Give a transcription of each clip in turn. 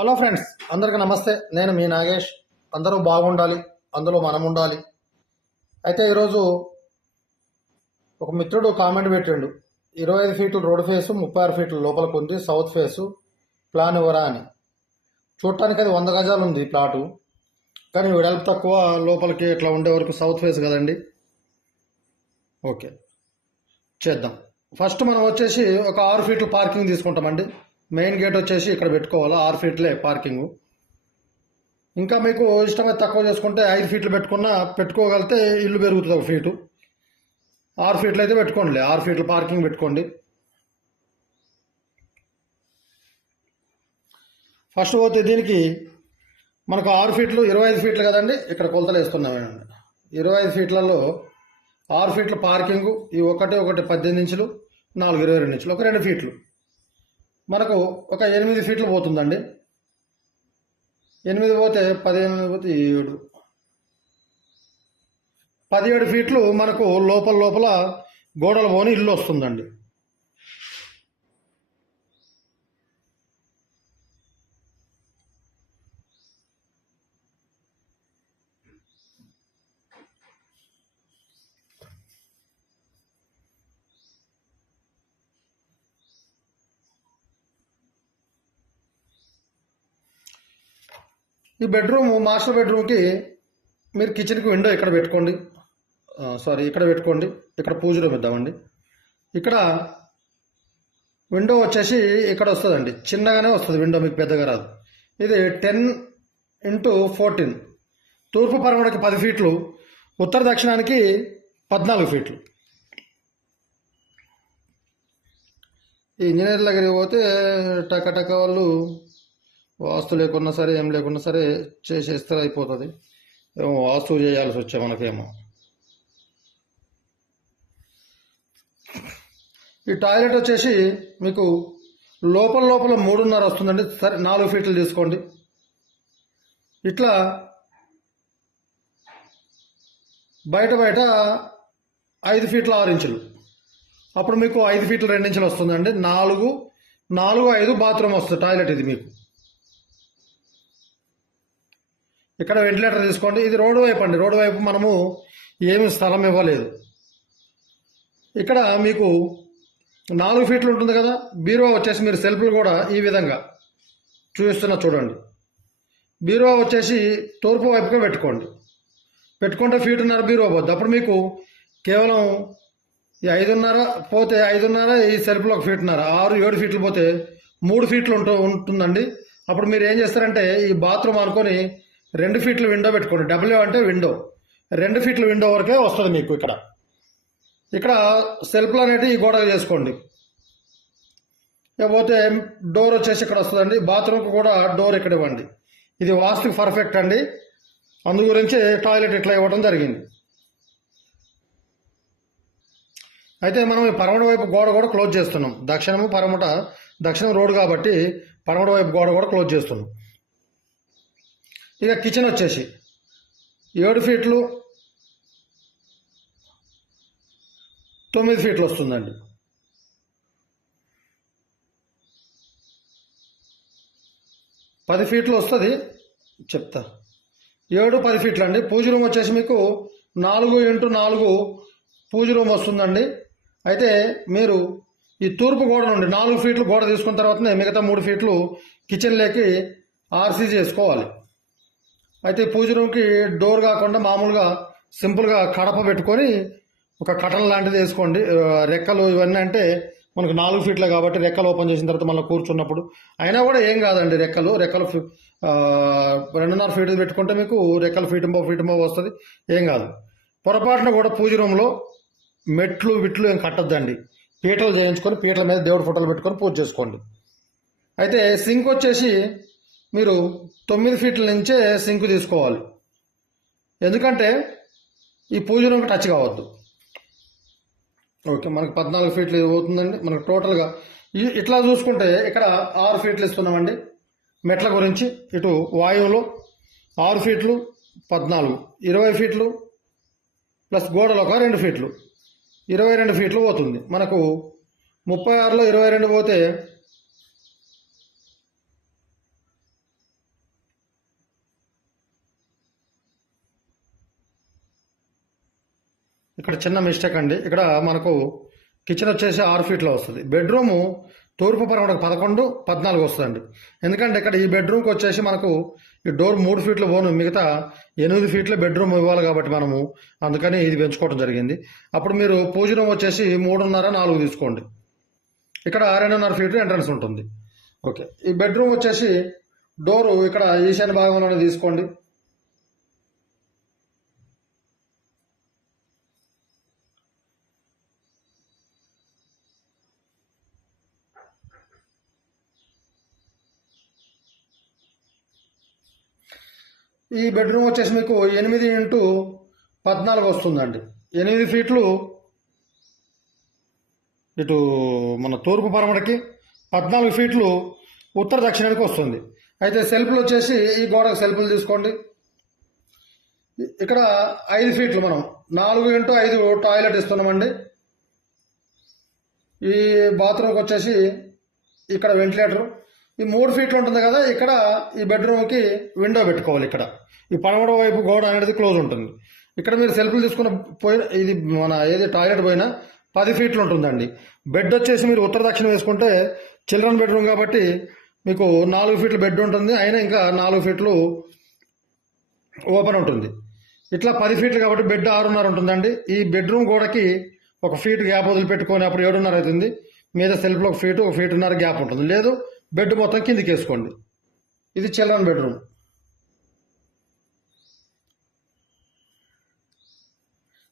Hello friends అందరికీ నమస్తే. నేను మీ నాగేష్. అందరూ బాగుండాలి అందులో మనం ఉండాలి అయితే ఈరోజు ఒక మిత్రుడు కామెంట్ పెట్టిండు. ఇరవై ఐదు ఫీట్లు రోడ్ ఫేసు ముప్పై ఆరు ఫీట్లు లోపలికి ఉంది సౌత్ ఫేసు ప్లాన్ ఇవ్వరా అని. చూడటానికి అది వంద గజాలు ఉంది ప్లాటు. కానీ వెడల్పు తక్కువ లోపలికి ఇట్లా ఉండే వరకు సౌత్ ఫేస్ కదండి. ఓకే. చేద్దాం. ఫస్ట్ మనం వచ్చేసి ఒక ఆరు ఫీట్లు పార్కింగ్ తీసుకుంటామండి. మెయిన్ గేట్ వచ్చేసి ఇక్కడ పెట్టుకోవాలి ఆరు ఫీట్లే పార్కింగ్. ఇంకా మీకు ఇష్టమైతే తక్కువ చేసుకుంటే ఐదు ఫీట్లు పెట్టుకున్నా పెట్టుకోగలిగితే ఇల్లు పెరుగుతుంది ఒక ఫీటు. ఆరు ఫీట్లు అయితే పెట్టుకోండి ఆరు ఫీట్లు పార్కింగ్ పెట్టుకోండి. ఫస్ట్ పోతే దీనికి మనకు ఆరు ఫీట్లు ఇరవై ఐదు ఫీట్లు కదండి ఇక్కడ కొలతలు వేస్తున్నాం ఇరవై ఐదు ఫీట్లలో ఆరు ఫీట్ల పార్కింగ్ ఈ ఒకటి ఒకటి పద్దెనిమిది ఇంచులు నాలుగు ఇరవై రెండు ఇంచులు ఒక రెండు ఫీట్లు. మనకు ఒక ఎనిమిది ఫీట్లు పోతుందండి. ఎనిమిది పోతే పదిహేను పోతే ఏడు పదిహేడు ఫీట్లు మనకు లోపల లోపల గోడలు పోని ఇల్లు వస్తుందండి. ఈ బెడ్రూమ్ మాస్టర్ బెడ్రూమ్కి మీరు కిచెన్కి విండో ఇక్కడ పెట్టుకోండి. సారీ ఇక్కడ పెట్టుకోండి. ఇక్కడ పూజ రూమ్ ఇద్దామండి. ఇక్కడ విండో వచ్చేసి ఇక్కడ వస్తుందండి. చిన్నగానే వస్తుంది విండో మీకు పెద్దగా రాదు. ఇది టెన్ ఇంటూ ఫోర్టీన్ తూర్పు పరమడకి పది ఫీట్లు ఉత్తర దక్షిణానికి పద్నాలుగు ఫీట్లు ఈ ఇంజనీర్ల దగ్గరికి పోతే టక టక వాళ్ళు వాస్తు లేకున్నా సరే ఏం లేకున్నా సరే చేసేస్తే అయిపోతుంది. ఏమో వాస్తు చేయాల్సి వచ్చే మనకేమో. ఈ టాయిలెట్ వచ్చేసి మీకు లోపల లోపల మూడున్నర వస్తుందండి. సరే నాలుగు ఫీట్లు తీసుకోండి. ఇట్లా బయట బయట ఐదు ఫీట్ల ఆరు ఇంచులు. అప్పుడు మీకు ఐదు ఫీట్ల రెండు ఇంచులు వస్తుందండి. నాలుగు నాలుగు ఐదు బాత్రూమ్ వస్తుంది టాయిలెట్ ఇది మీకు. ఇక్కడ వెంటిలేటర్ తీసుకోండి. ఇది రోడ్డు వైపు అండి. రోడ్డు వైపు మనము ఏమి స్థలం ఇవ్వలేదు. ఇక్కడ మీకు నాలుగు ఫీట్లు ఉంటుంది కదా. బీరువా వచ్చేసి మీరు సెల్ఫ్లు కూడా ఈ విధంగా చూపిస్తున్నా చూడండి. బీరువా వచ్చేసి తూర్పు వైపుగా పెట్టుకోండి. పెట్టుకుంటే ఫీటున్నర బీరువా పోద్ది. అప్పుడు మీకు కేవలం ఈ ఐదున్నర పోతే ఐదున్నర ఈ సెల్ఫ్లో ఒక ఫీటున్నర. ఆరు ఏడు ఫీట్లు పోతే మూడు ఫీట్లు ఉంటు ఉంటుందండి. అప్పుడు మీరు ఏం చేస్తారంటే ఈ బాత్రూమ్ అనుకొని రెండు ఫీట్ల విండో పెట్టుకోండి. డబ్ల్యూ అంటే విండో రెండు ఫీట్ల విండో వరకే వస్తుంది మీకు ఇక్కడ. ఇక్కడ సెల్ఫ్లు అనేవి ఈ గోడలు చేసుకోండి. ఇకపోతే డోర్ వచ్చేసి ఇక్కడ వస్తుందండి. బాత్రూమ్కి కూడా డోర్ ఇక్కడ ఇవ్వండి. ఇది వాస్తుకి పర్ఫెక్ట్ అండి. అందు గురించి టాయిలెట్ ఇట్లా ఇవ్వడం జరిగింది. అయితే మనం ఈ పరమడ వైపు గోడ కూడా క్లోజ్ చేస్తున్నాం. దక్షిణము పరమట దక్షిణం రోడ్ కాబట్టి పరమట వైపు గోడ కూడా క్లోజ్ చేస్తున్నాం. ఇక కిచెన్ వచ్చేసి. ఏడు ఫీట్లు తొమ్మిది ఫీట్లు వస్తుందండి. పది ఫీట్లు వస్తుంది చెప్తా. ఏడు పది ఫీట్లు అండి. పూజ రూమ్ వచ్చేసి మీకు నాలుగు ఇంటూ నాలుగు పూజ రూమ్ వస్తుందండి. అయితే మీరు ఈ తూర్పు గోడ నుండి నాలుగు ఫీట్లు గోడ తీసుకున్న తర్వాతనే మిగతా మూడు ఫీట్లు కిచెన్లోకి ఆర్సీ చేసుకోవాలి. అయితే పూజ రూమ్కి డోర్ కాకుండా మామూలుగా సింపుల్గా కడప పెట్టుకొని ఒక కటన్ లాంటిది వేసుకోండి. రెక్కలు ఇవన్నీ అంటే మనకు నాలుగు ఫీట్లే కాబట్టి రెక్కలు ఓపెన్ చేసిన తర్వాత మళ్ళీ కూర్చున్నప్పుడు. అయినా కూడా ఏం కాదండి రెక్కలు. రెక్కలు రెండున్నర ఫీట్ పెట్టుకుంటే మీకు రెక్కలు ఫీటంబో ఫీటంబో వస్తుంది. ఏం కాదు. పొరపాటున కూడా పూజ రూమ్లో మెట్లు విట్లు ఏం కట్టద్దండి. పీటలు చేయించుకొని పీటల మీద దేవుడి ఫోటోలు పెట్టుకొని పూజ చేసుకోండి. అయితే సింక్ వచ్చేసి మీరు తొమ్మిది ఫీట్ల నుంచే సింక్ తీసుకోవాలి. ఎందుకంటే ఈ పూజను టచ్ కావద్దు. ఓకే మనకు పద్నాలుగు ఫీట్లు ఇది అవుతుందండి. మనకు టోటల్గా ఇట్లా చూసుకుంటే ఇక్కడ ఆరు ఫీట్లు ఇస్తున్నామండి. మెట్ల గురించి ఇటు వాయువులో ఆరు ఫీట్లు పద్నాలుగు. ఇరవై ఫీట్లు ప్లస్ గోడలు ఒక రెండు ఫీట్లు. ఇరవై రెండు ఫీట్లు పోతుంది. మనకు ముప్పై ఆరులో ఇరవై రెండు పోతే ఇక్కడ చిన్న మిస్టేక్ అండి. ఇక్కడ మనకు కిచెన్ వచ్చేసి ఆరు ఫీట్లో వస్తుంది. బెడ్రూము తూర్పు పరమడకు పదకొండు పద్నాలుగు వస్తుందండి. ఎందుకంటే ఇక్కడ ఈ బెడ్రూమ్కి వచ్చేసి మనకు ఈ డోర్ మూడు ఫీట్లు పోను మిగతా ఎనిమిది ఫీట్ల బెడ్రూమ్ ఇవ్వాలి కాబట్టి మనము అందుకని ఇది పెంచుకోవడం జరిగింది. అప్పుడు మీరు పూజ రూమ్ వచ్చేసి మూడున్నర నాలుగు తీసుకోండి. ఇక్కడ రెండున్నర ఫీట్లు ఎంట్రన్స్ ఉంటుంది. ఓకే. ఈ బెడ్రూమ్ వచ్చేసి డోరు ఇక్కడ ఈశాన్య భాగంలోనే తీసుకోండి. ఈ బెడ్రూమ్ వచ్చేసి మీకు ఎనిమిది ఇంటూ పద్నాలుగు వస్తుందండి. ఎనిమిది ఫీట్లు ఇటు మన తూర్పు పరమడకి పద్నాలుగు ఫీట్లు ఉత్తర దక్షిణానికి వస్తుంది. అయితే సెల్ఫ్లు వచ్చేసి ఈ గోడకు సెల్ఫ్లు తీసుకోండి. ఇక్కడ ఐదు ఫీట్లు మనం నాలుగు ఇంటూ ఐదు టాయిలెట్ ఇస్తున్నామండి. ఈ బాత్రూమ్కి వచ్చేసి ఇక్కడ వెంటిలేటర్ ఈ మూడు ఫీట్లు ఉంటుంది కదా ఇక్కడ ఈ బెడ్రూమ్కి విండో పెట్టుకోవాలి ఇక్కడ. ఈ పడమడ వైపు గోడ అనేది క్లోజ్ ఉంటుంది. ఇక్కడ మీరు సెల్ఫ్లు తీసుకున్న పోయిన ఇది మన ఏది టాయిలెట్ పోయినా పది ఫీట్లు ఉంటుందండి. బెడ్ వచ్చేసి మీరు ఉత్తర దక్షిణ వేసుకుంటే చిల్డ్రన్ బెడ్రూమ్ కాబట్టి మీకు నాలుగు ఫీట్లు బెడ్ ఉంటుంది అయినా ఇంకా నాలుగు ఫీట్లు ఓపెన్ ఉంటుంది. ఇట్లా పది ఫీట్లు కాబట్టి బెడ్ ఆరున్నర ఉంటుందండి. ఈ బెడ్రూమ్ గోడకి ఒక ఫీట్ గ్యాప్ వదిలిపెట్టుకొని అప్పుడు ఏడున్నర అవుతుంది. మీద సెల్ఫ్లో ఒక ఫీటు ఒక ఫీటున్నర గ్యాప్ ఉంటుంది. లేదు బెడ్ మొత్తం కిందికి వేసుకోండి. ఇది చిల్డ్రన్ బెడ్రూమ్.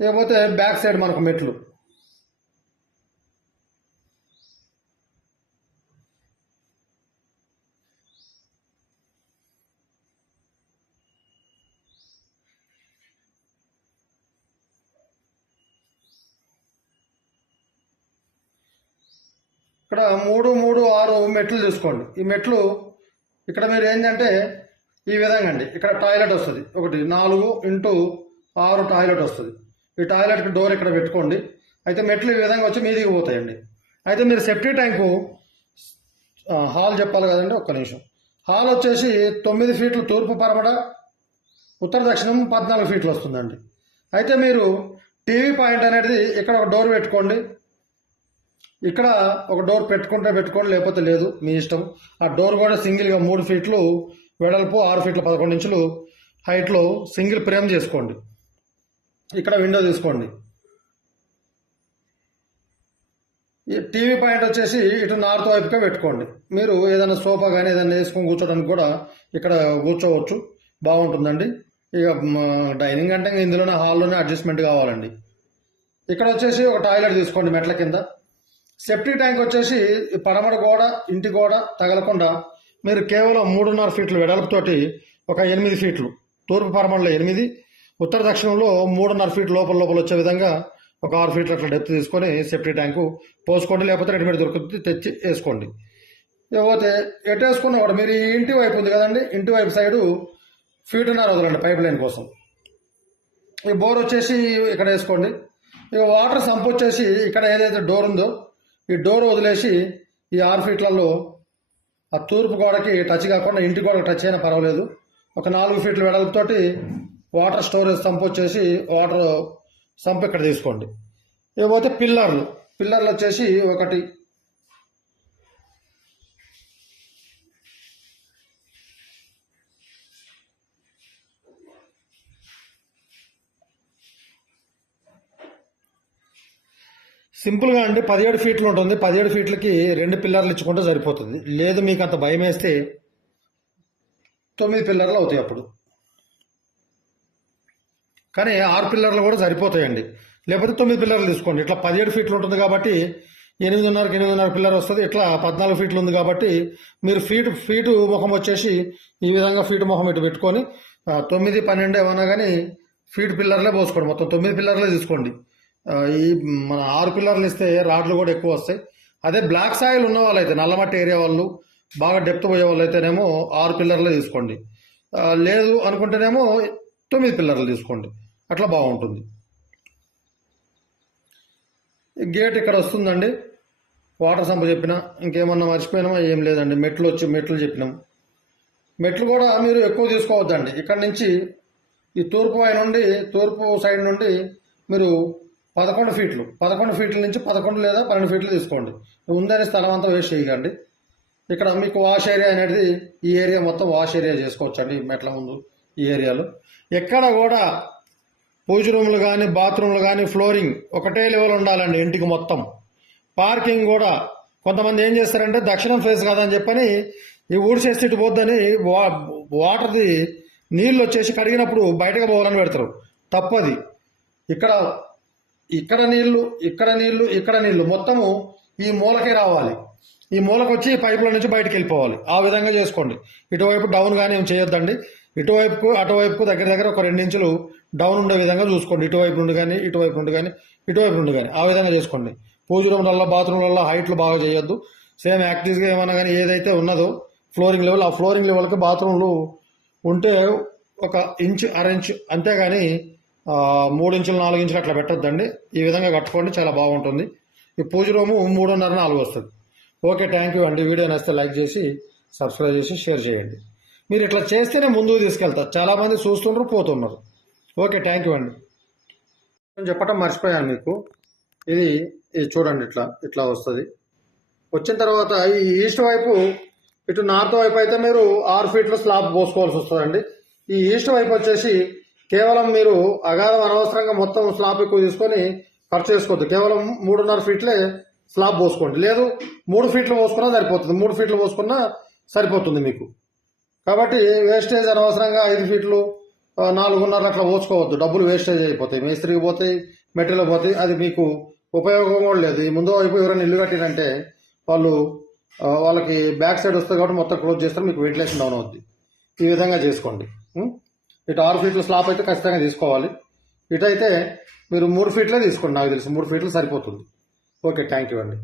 లేకపోతే బ్యాక్ సైడ్ మనకు మెట్లు. ఇక్కడ మూడు మూడు ఆరు మెట్లు తీసుకోండి ఈ మెట్లు ఇక్కడ మీరు ఏంటంటే ఈ విధంగా అండి. ఇక్కడ టాయిలెట్ వస్తుంది. ఒకటి నాలుగు ఇంటూ ఆరు టాయిలెట్ వస్తుంది. ఈ టాయిలెట్కి డోర్ ఇక్కడ పెట్టుకోండి. అయితే మెట్లు ఈ విధంగా వచ్చి మీదికి పోతాయండి. అయితే మీరు సెఫ్టీ ట్యాంకు హాల్ చెప్పాలి కదండి ఒక్క నిమిషం. హాల్ వచ్చేసి తొమ్మిది ఫీట్లు తూర్పు పరమడ ఉత్తర దక్షిణం పద్నాలుగు ఫీట్లు వస్తుందండి. అయితే మీరు టీవీ పాయింట్ అనేది ఇక్కడ ఒక డోర్ పెట్టుకోండి. ఇక్కడ ఒక డోర్ పెట్టుకుంటే పెట్టుకోండి లేకపోతే లేదు మీ ఇష్టం. ఆ డోర్ కూడా సింగిల్గా మూడు ఫీట్లు వెడల్పు ఆరు ఫీట్ల పదకొండు ఇంచులు హైట్లో సింగిల్ ఫ్రేమ్ చేసుకోండి. ఇక్కడ విండో తీసుకోండి. ఈ టీవీ పాయింట్ వచ్చేసి ఇటు నార్త్ వైపుకే పెట్టుకోండి. మీరు ఏదైనా సోఫా కానీ ఏదైనా వేసుకొని కూర్చోడానికి కూడా ఇక్కడ కూర్చోవచ్చు. బాగుంటుందండి. ఇక డైనింగ్ అంటే ఇందులోనే హాల్లోనే అడ్జస్ట్మెంట్ కావాలండి. ఇక్కడ వచ్చేసి ఒక టాయిలెట్ తీసుకోండి మెట్ల కింద. సెప్టిక్ ట్యాంక్ వచ్చేసి పడమడ పడమర గోడ ఇంటి గోడ తగలకుండా మీరు కేవలం మూడున్నర ఫీట్లు వెడల్పుతోటి ఒక ఎనిమిది ఫీట్లు తూర్పు పరమడలో ఎనిమిది ఉత్తర దక్షిణంలో మూడున్నర ఫీట్ లోపల లోపల వచ్చే విధంగా ఒక ఆరు ఫీట్లు అట్లా డెప్త్ తీసుకొని సెప్టిక్ ట్యాంకు పోసుకోండి లేకపోతే రెడీమేడ్ దొరుకుతుంది తెచ్చి వేసుకోండి. లేకపోతే ఎటు వేసుకున్న కూడా మీరు ఈ ఇంటి వైపు ఉంది కదండి ఇంటి వైపు సైడు ఫీటున్నర వదలండి పైప్ లైన్ కోసం. ఈ బోర్ వచ్చేసి ఇక్కడ వేసుకోండి. ఇక వాటర్ సంప్ వచ్చేసి ఇక్కడ ఏదైతే డోర్ ఉందో ఈ డోర్ వదిలేసి ఈ ఆరు ఫీట్లలో ఆ తూర్పు గోడకి టచ్ కాకుండా ఇంటి గోడకి టచ్ అయినా పర్వాలేదు. ఒక నాలుగు ఫీట్ల వెడల్పుతోటి వాటర్ స్టోరేజ్ సంప్ వచ్చేసి వాటర్ సంప్ ఇక్కడ తీసుకోండి. ఇకపోతే పిల్లర్లు పిల్లర్లు వచ్చేసి ఒకటి సింపుల్గా అండి పదిహేడు ఫీట్లు ఉంటుంది. పదిహేడు ఫీట్లకి రెండు పిల్లర్లు ఇచ్చుకుంటే సరిపోతుంది. లేదు మీకు అంత భయం వేస్తే తొమ్మిది పిల్లర్లు అవుతాయి అప్పుడు. కానీ ఆరు పిల్లర్లు కూడా సరిపోతాయండి. లేకపోతే తొమ్మిది పిల్లర్లు తీసుకోండి. ఇట్లా పదిహేడు ఫీట్లు ఉంటుంది కాబట్టి ఎనిమిదిన్నరకి ఎనిమిదిన్నర పిల్లర్ వస్తుంది. ఇట్లా పద్నాలుగు ఫీట్లు ఉంది కాబట్టి మీరు ఫీటు ఫీటు ముఖం వచ్చేసి ఈ విధంగా ఫీటు ముఖం ఇటు పెట్టుకొని తొమ్మిది పన్నెండు ఏమన్నా కానీ ఫీట్ పిల్లర్లే పోసుకోండి. మొత్తం తొమ్మిది పిల్లర్లే తీసుకోండి. ఈ మన ఆరు పిల్లర్లు ఇస్తే రాడ్లు కూడా ఎక్కువ వస్తాయి. అదే బ్లాక్ సాయిల్ ఉన్న వాళ్ళైతే నల్లమట్టి ఏరియా వాళ్ళు బాగా డెప్త్ పోయే వాళ్ళు అయితేనేమో ఆరు పిల్లర్లే తీసుకోండి. లేదు అనుకుంటేనేమో తొమ్మిది పిల్లర్లు తీసుకోండి. అట్లా బాగుంటుంది. గేట్ ఇక్కడ వస్తుందండి. వాటర్ సంప చెప్పిన ఇంకేమన్నా మర్చిపోయినామా? ఏం లేదండి. మెట్లు వచ్చి మెట్లు చెప్పినాం. మెట్లు కూడా మీరు ఎక్కువ తీసుకోవద్దండి. ఇక్కడ నుంచి ఈ తూర్పు వైపు నుండి తూర్పు సైడ్ నుండి మీరు పదకొండు ఫీట్లు. పదకొండు ఫీట్ల నుంచి పదకొండు లేదా పన్నెండు ఫీట్లు తీసుకోండి. ఉందని స్థలం అంతా వేస్ట్ చేయకండి. ఇక్కడ మీకు వాష్ ఏరియా అనేది ఈ ఏరియా మొత్తం వాష్ ఏరియా చేసుకోవచ్చు అండి మెట్ల ముందు ఈ ఏరియాలో. ఎక్కడ కూడా పూజ రూములు కానీ బాత్రూమ్లు కానీ ఫ్లోరింగ్ ఒకటే లెవెల్ ఉండాలండి ఇంటికి మొత్తం. పార్కింగ్ కూడా కొంతమంది ఏం చేస్తారంటే దక్షిణం ఫేస్ కాదని చెప్పని ఈ ఊడ్చేసి ఇటు పోద్దని వా వాటర్ది నీళ్ళు వచ్చేసి కడిగినప్పుడు బయటకు పోవాలని పెడతారు. తప్పది. ఇక్కడ ఇక్కడ నీళ్ళు ఇక్కడ నీళ్ళు ఇక్కడ నీళ్ళు. మొత్తము ఈ మూలకే రావాలి. ఈ మూలకు వచ్చి పైపుల నుంచి బయటకు వెళ్ళిపోవాలి. ఆ విధంగా చేసుకోండి. ఇటువైపు డౌన్ కానీ ఏం చేయొద్దండి. ఇటువైపుకు అటువైపుకు దగ్గర దగ్గర ఒక రెండు ఇంచులు డౌన్ ఉండే విధంగా చూసుకోండి. ఇటువైపు నుండి కానీ ఇటువైపు నుండి కానీ ఇటువైపు నుండి కానీ ఆ విధంగా చేసుకోండి. పూజ రూమ్లలో బాత్రూమ్లలో హైట్లు బాగా చేయొద్దు. సేమ్ యాక్టివ్గా ఏమన్నా కానీ ఏదైతే ఉన్నదో ఫ్లోరింగ్ లెవెల్ ఆ ఫ్లోరింగ్ లెవెల్కి బాత్రూమ్లు ఉంటే ఒక ఇంచ్ అర ఇంచ్ అంతేగాని మూడు ఇంచులు నాలుగు ఇంచులు అట్లా పెట్టొద్దండి. ఈ విధంగా కట్టుకోండి చాలా బాగుంటుంది. ఈ పూజ రూము మూడున్నర నాలుగు వస్తుంది. ఓకే థ్యాంక్ యూ అండి. వీడియో నచ్చితే లైక్ చేసి సబ్స్క్రైబ్ చేసి షేర్ చేయండి. మీరు ఇట్లా చేస్తేనే ముందుకు తీసుకెళ్తారు. చాలామంది చూస్తుండ్రు పోతున్నారు. ఓకే థ్యాంక్ యూ అండి. నేను చెప్పటం మర్చిపోయాను మీకు. ఇది ఇది చూడండి ఇట్లా ఇట్లా వస్తుంది. వచ్చిన తర్వాత ఈ ఈస్ట్ వైపు ఇటు నార్త్ వైపు అయితే మీరు ఆరు ఫీట్ల స్లాబ్ పోసుకోవాల్సి వస్తుందండి. ఈ ఈస్ట్ వైపు వచ్చేసి కేవలం మీరు అగాధం అనవసరంగా మొత్తం స్లాబ్ ఎక్కువ తీసుకొని ఖర్చు చేసుకోవద్దు. కేవలం మూడున్నర ఫీట్లే స్లాబ్ పోసుకోండి. లేదు మూడు ఫీట్లు పోసుకున్నా సరిపోతుంది. మూడు ఫీట్లు పోసుకున్నా సరిపోతుంది మీకు. కాబట్టి వేస్టేజ్ అనవసరంగా ఐదు ఫీట్లు నాలుగున్నర అట్లా పోసుకోవద్దు. డబ్బులు వేస్టేజ్ అయిపోతాయి. మేస్త్రికి పోతాయి మెటీరియల్ పోతాయి. అది మీకు ఉపయోగం కూడా లేదు. ఈ ముందు వైపు ఎవరైనా ఇల్లు కట్టినంటే వాళ్ళు వాళ్ళకి బ్యాక్ సైడ్ వస్తుంది కాబట్టి మొత్తం క్లోజ్ చేస్తారు. మీకు వెంటిలేషన్ డౌన్ అవుద్ది. ఈ విధంగా చేసుకోండి. ఇటు ఆరు ఫీట్ల స్లాబ్ అయితే ఖచ్చితంగా తీసుకోవాలి. ఇటు అయితే మీరు మూడు ఫీట్లే తీసుకోండి నాకు తెలిసి. మూడు ఫీట్లు సరిపోతుంది. ఓకే థ్యాంక్ యూ అండి.